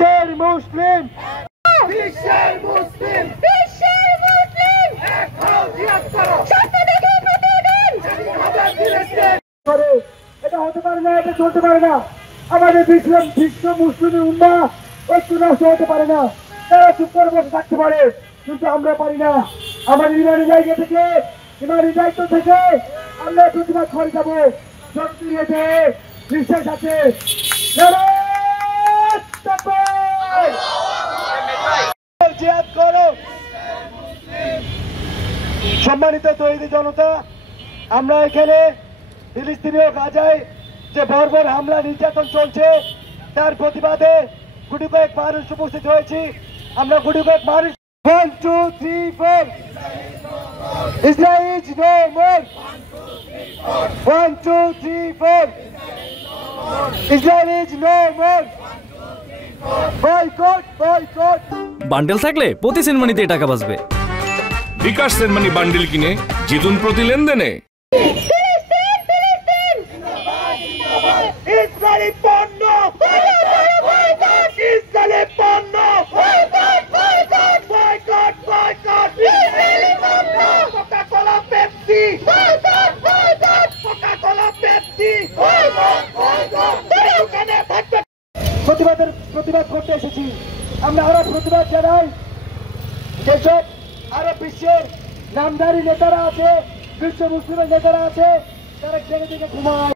বিশ্বের মুসলিম বিশ্বের মুসলিম এক হও জিহাদ করো করে এটা হতে পারে না, এটা চলতে পারে না। আমাদের বিশ্ব মুসলিম উম্মাহ একটু নষ্ট হতে পারে না। তারা চুপ করে বসে থাকতে পারে, কিন্তু আমরা পারি না। আমাদের ইমানি জায়গা থেকে, ইমানি দায়িত্ব থেকে আমরা প্রতিবাদ করে যাবো। শক্তি নিয়েছে, বিশ্বাস আছে। জিহাদ করো। সম্মানিত তৌহিদি জনতা, আমরা এখানে ফিলিস্তিনীয় গাজায় যে বর্বর হামলা নির্যাতন চলছে তার প্রতিবাদে গুটি কয়েক মানুষ উপস্থিত হয়েছি। আমরা গুটি কয়েক মানুষ 1 2 3 4 Israel is no more 1 2 3 4 Israel is no more boycott boycott। Bundle থাকলে প্রতি সেনমানিতে টাকা বাঁচবে। বিকাশ সেনমানি বান্ডেল কিনে জিতুন প্রতি লেনদেনে। ইসরায়েলি পণ্য ইসরায়েলি পণ্য বয়কট ইসরায়েলি পণ্য কোকা-কোলা পেপসি কোকা-কোলা পেপসি দোকানে থাকবে। প্রতিবাদ করতে এসেছি। আমরা আরো প্রতিবাদ জানাই যেসব আরো বিশ্বের নামধারী নেতারা আছে, বিশ্ব মুসলিমের নেতারা আছে, তারা জেগে জেগে ঘুমায়।